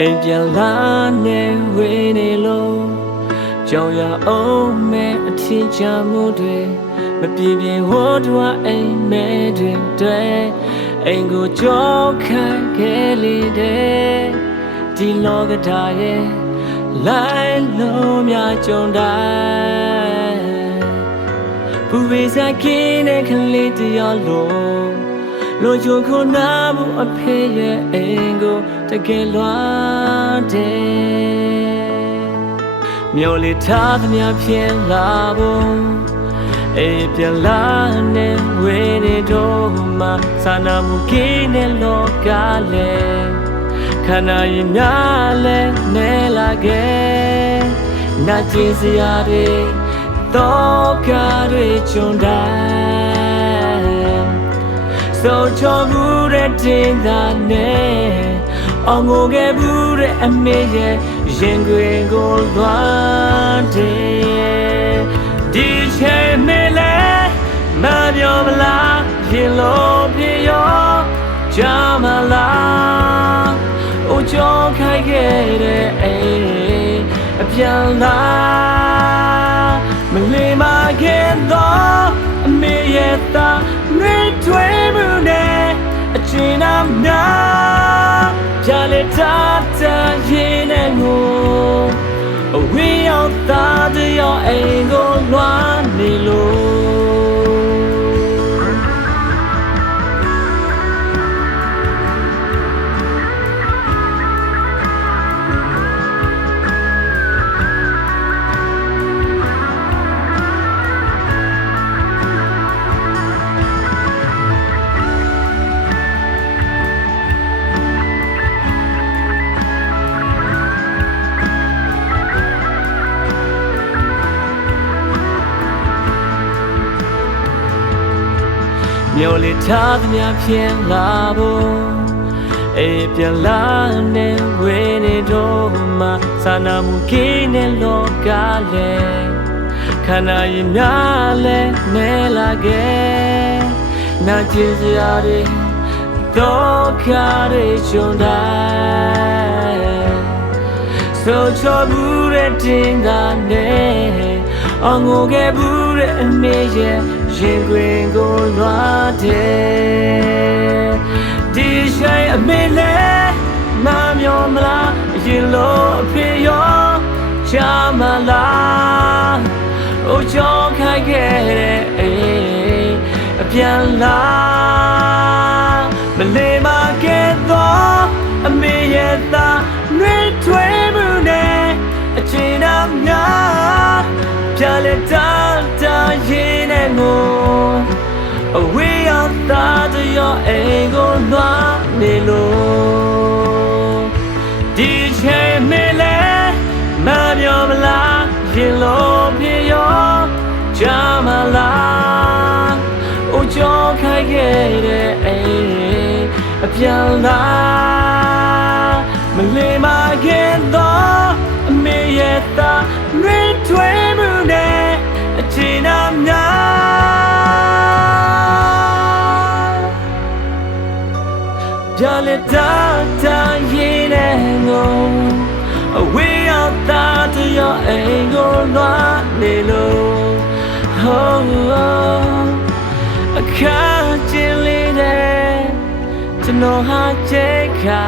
အိမ်ပြန်လာနေဝေးနေလို့ကြောင်ရအောင်မဲ့အထင်ရှားမှုတွေမပြေပြေဝတ်တော်အိမ်မဲတွေအိမ်ကိုကြောက်ခိုင်းခဲ့လေတဲ့ဒီလောကဓာတ်ရဲ့လိုက်လုံးများကြုံတိုင်းဘူဝေစားကင်းတဲ့ကလေးတယောက်လိုချိုခုနာဘူးအဖေရဲ့အိမ်ကိုတကယ်လွားတယ်မျောလေးထားသမျှဖြစ်လာဖို့အေးပြန်လာနေဝေးနေတော့မှစာနာမှုကင်းတဲ့လောကလည်းခန္ဓာရင်များလဲနေလာခဲ့နာကျင်စရာတွေတော့ကားတွေကြုံတိုင်းဆိုချောမှုတဲ့တင်သာနဲ့အောင်ငိုခဲ့ဘူးတဲ့အမေရဲ့ရင်တွင်ကိုလွှမ်းတယ်ဒီချိန်မေလဲမပြောမလားရင်လို့ပြေရောကြမလားအိုးကြောက်ခိုက်ခဲ့တဲ့အိမ်အပြန်လာမလီမခင်တော့အမေရဲ့သားနေထွေးမှုနဲ့အချင်းနာများပြလေတာရင်နဲ့ငိုအဝေးရောက်သားတယောက်အိမ်ကိုလွှမ်းနေလို့မျောလေးထားသမျှဖြစ်လာဖို့အေးပြန်လာနေဝေးနေတော့မှစာနာမှုကင်းတဲ့လောကလည်းခန္ဓာရင်များလဲနေလာခဲ့နာကျင်စရာတွေတော့ကားတွေကြုံတိုင်းဆိုချောမှုတဲ့တင်သာနဲ့အောင်ငိုခဲ့ဘူးတဲ့အမေရဲ့ရင်တွင်ကိုလွှမ်းတယ်ဒီချိန်အမေလဲမမျောမလားရင်လို့အဖေရောချမလားအိုးကြောက်ခိုက်ခဲ့တဲ့အိမ်အပြန်လာမလေးမခဲ့တော့အမေရဲ့သားနှွေးထွေးမှုနဲ့အချင်းနာများပြလေတာရင်နဲ့ငိုအဝေးရောက်သားတယောက်အိမ်ကိုလွှမ်းနေလို့ဒီချိန်မေလဲမပြောမလားရင်လို့ပြေရောကြမလားအိုးကြောက်ခိုက်ခဲ့တဲ့အိမ်အပြန်လာမလေးမခင်တော့အမေရဲ့သားနှွေးထွေးမှုနဲ့အချင်းနာများပြလေတာရင်နဲ့ငုံအဝေးရောက်သားတယောက်အိမ်ကိုလွှမ်းနေလို့အခါကျင်းလေးတဲ့ကျွန်တော်ဟာချေခါ